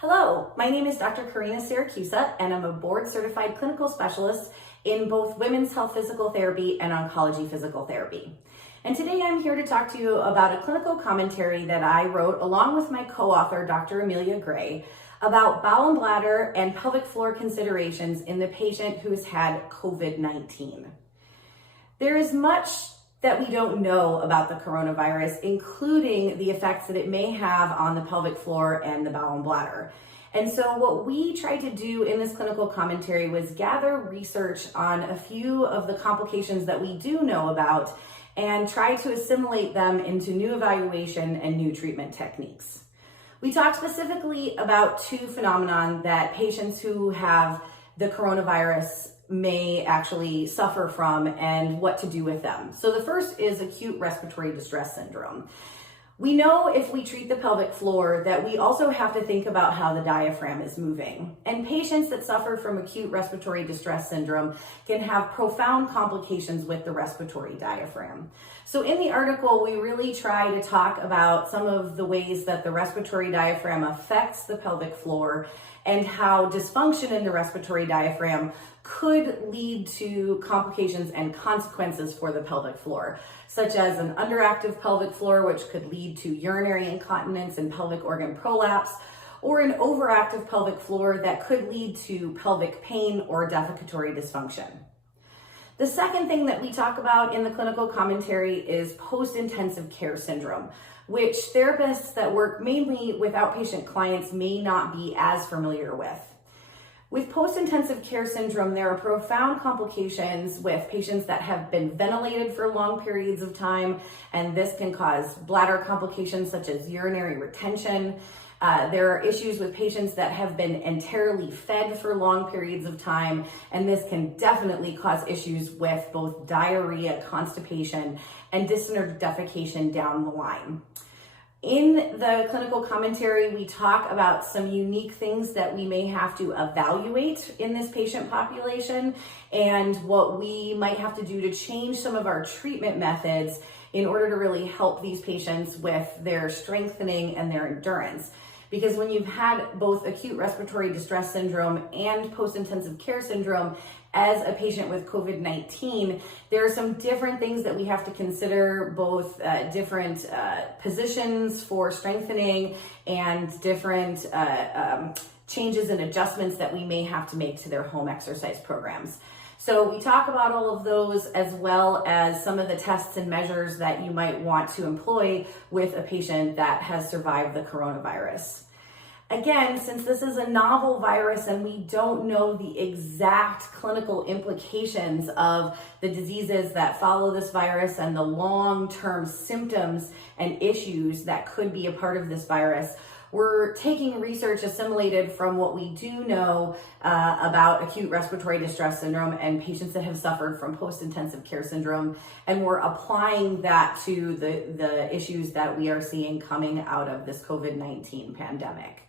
Hello, my name is Dr. Karina Siracusa, and I'm a board-certified clinical specialist in both women's health physical therapy and oncology physical therapy. And today I'm here to talk to you about a clinical commentary that I wrote along with my co-author, Dr. Amelia Gray, about bowel and bladder and pelvic floor considerations in the patient who has had COVID-19. There is much that we don't know about the coronavirus, including the effects that it may have on the pelvic floor and the bowel and bladder. And so what we tried to do in this clinical commentary was gather research on a few of the complications that we do know about and try to assimilate them into new evaluation and new treatment techniques. We talked specifically about two phenomena that patients who have the coronavirus may actually suffer from and what to do with them. So the first is acute respiratory distress syndrome. We know if we treat the pelvic floor that we also have to think about how the diaphragm is moving. And patients that suffer from acute respiratory distress syndrome can have profound complications with the respiratory diaphragm. So in the article, we really try to talk about some of the ways that the respiratory diaphragm affects the pelvic floor and how dysfunction in the respiratory diaphragm could lead to complications and consequences for the pelvic floor, such as an underactive pelvic floor, which could lead to urinary incontinence and pelvic organ prolapse, or an overactive pelvic floor that could lead to pelvic pain or defecatory dysfunction. The second thing that we talk about in the clinical commentary is post-intensive care syndrome, which therapists that work mainly with outpatient clients may not be as familiar with. With post-intensive care syndrome, there are profound complications with patients that have been ventilated for long periods of time, and this can cause bladder complications such as urinary retention. There are issues with patients that have been enterally fed for long periods of time, and this can definitely cause issues with both diarrhea, constipation, and dyspneic defecation down the line. In the clinical commentary, we talk about some unique things that we may have to evaluate in this patient population and what we might have to do to change some of our treatment methods in order to really help these patients with their strengthening and their endurance. Because when you've had both acute respiratory distress syndrome and post-intensive care syndrome as a patient with COVID-19, there are some different things that we have to consider, both different positions for strengthening and different changes and adjustments that we may have to make to their home exercise programs. So we talk about all of those, as well as some of the tests and measures that you might want to employ with a patient that has survived the coronavirus. Again, since this is a novel virus and we don't know the exact clinical implications of the diseases that follow this virus and the long-term symptoms and issues that could be a part of this virus, we're taking research assimilated from what we do know about acute respiratory distress syndrome and patients that have suffered from post-intensive care syndrome, and we're applying that to the issues that we are seeing coming out of this COVID-19 pandemic.